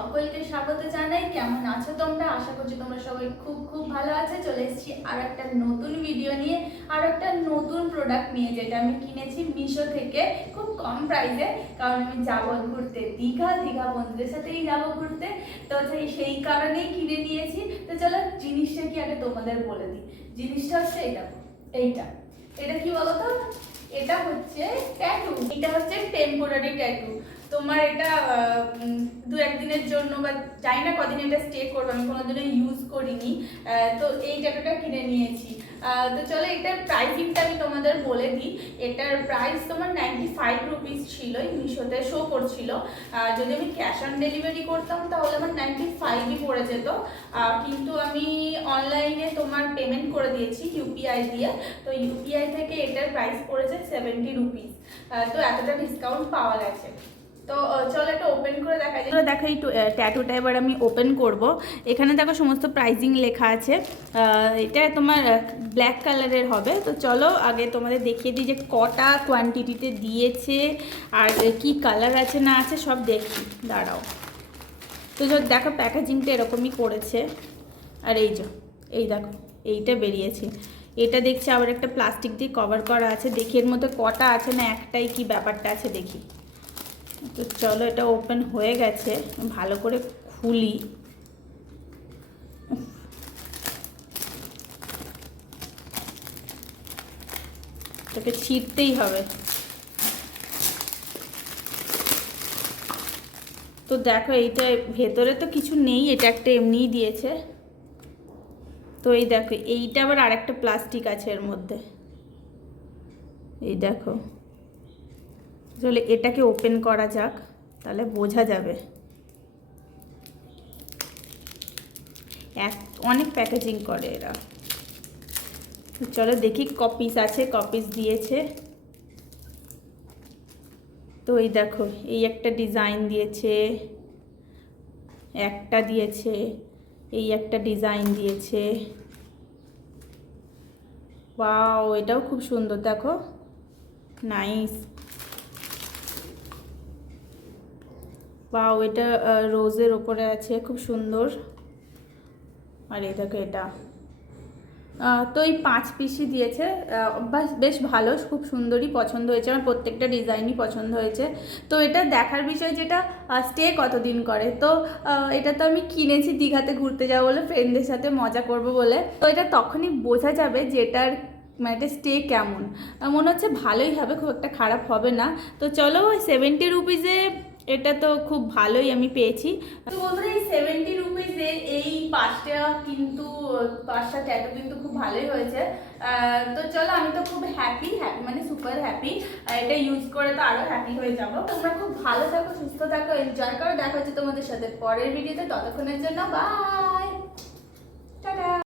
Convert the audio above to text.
সকলকে স্বাগত জানাই। কেমন আছো তোমরা? আশা করছি তোমরা সবাই খুব খুব ভালো আছো। চলে এসেছি আর একটা নতুন ভিডিও নিয়ে, আর একটা নতুন প্রোডাক্ট নিয়ে, যেটা আমি কিনেছি মিশো থেকে খুব কম প্রাইসে। কারণ আমি যাবো ঘুরতে দীঘা বন্ধুদের সাথেই যাবো ঘুরতে, তো সেই কারণেই কিনে নিয়েছি। তো চলো জিনিসটা কি আগে তোমাদের বলে দিই। জিনিসটা হচ্ছে এইটা এটা কি বলতো, এটা হচ্ছে ট্যাটু। এটা হচ্ছে টেম্পোরারি ট্যাটু। তোমার এটা দু একদিনের জন্য বা জানি না কদিন এটা স্টে করবো, আমি কোনোদিনও ইউজ করিনি। তো এই ট্যাটুটা কিনে নিয়েছি। তো চলো এটার প্রাইসিংটা আমি তোমাদের বলে দিই। এটার প্রাইস তোমার 95 রুপিস ছিল, মিশোতে শো করছিল। যদি আমি ক্যাশ অন ডেলিভারি করতাম তাহলে আমার 95ই পড়ে যেত, কিন্তু আমি অনলাইনে তোমার পেমেন্ট করে দিয়েছি ইউপিআই দিয়ে। তো ইউপিআই থেকে এটার প্রাইস পড়েছে 70 রুপিস। তো এতটা ডিসকাউন্ট পাওয়া গেছে। তো চলো এটা ওপেন করে দেখা যায়। দেখো এই ট্যাটুটা এবার আমি ওপেন করব। এখানে দেখো সমস্ত প্রাইজিং লেখা আছে। এটা তোমার ব্ল্যাক কালারের হবে। তো চলো আগে তোমাদের দেখিয়ে দিই যে কটা কোয়ান্টিটিতে দিয়েছে আর কি কালার আছে না আছে সব দেখি, দাঁড়াও। তো দেখো প্যাকেজিংটা এরকমই করেছে। আর এই দেখো এইটা বেরিয়েছে। এটা দেখছি আবার একটা প্লাস্টিক দিয়ে কভার করা আছে। দেখি এর মধ্যে কটা আছে, না একটাই কি ব্যাপারটা আছে দেখি। তো চলো এটা ওপেন হয়ে গেছে, ভালো করে খুলি। তোকে ছিঁড়তেই হবে। তো দেখো এইটা ভেতরে তো কিছু নেই, এটা একটা এমনিই দিয়েছে। তো এই দেখো এইটা আবার আরেকটা প্লাস্টিক আছে এর মধ্যে, এই দেখো। চলো এটাকে ওপেন করা যাক, তাহলে বোঝা যাবে। অনেক প্যাকেজিং করে এরা। চলো দেখি কপিস আছে, কপিস দিয়েছে। তো এই দেখো এই একটা ডিজাইন দিয়েছে, একটা দিয়েছে, এই একটা ডিজাইন দিয়েছে। ওয়াও, এটাও খুব সুন্দর, দেখো নাইস। ওয়াও, এটা রোজের ওপরে আছে, খুব সুন্দর। আর এই দেখো এটা তো এই 5 পিসই দিয়েছে। বেশ ভালো, খুব সুন্দরই পছন্দ হয়েছে আমার, প্রত্যেকটা ডিজাইনই পছন্দ হয়েছে। তো এটা দেখার বিষয় যেটা স্টে কতদিন করে। তো এটা তো আমি কিনেছি দীঘাতে ঘুরতে যাবো বলে, ফ্রেন্ডদের সাথে মজা করব বলে। তো এটা তখনই বোঝা যাবে যে এটার মানে স্টে কেমন। মনে হচ্ছে ভালোই হবে, খুব একটা খারাপ হবে না। তো চলো 70 রুপিসে এটা তো খুব ভালোই আমি পেয়েছি। তো বন্ধুরা এই 70 রুপিসে এই 5টা ট্যাটু কিন্তু খুব ভালোই হয়েছে। তো চলো আমি তো খুব হ্যাপি মানে সুপার হ্যাপি। এটা ইউজ করে তো আরও হ্যাপি হয়ে যাবো। তোমরা খুব ভালো থাকো, সুস্থ থাকো, এনজয় করো। দেখা হচ্ছে তোমাদের সাথে পরের ভিডিওতে। ততক্ষণের জন্য বাই, টাটা।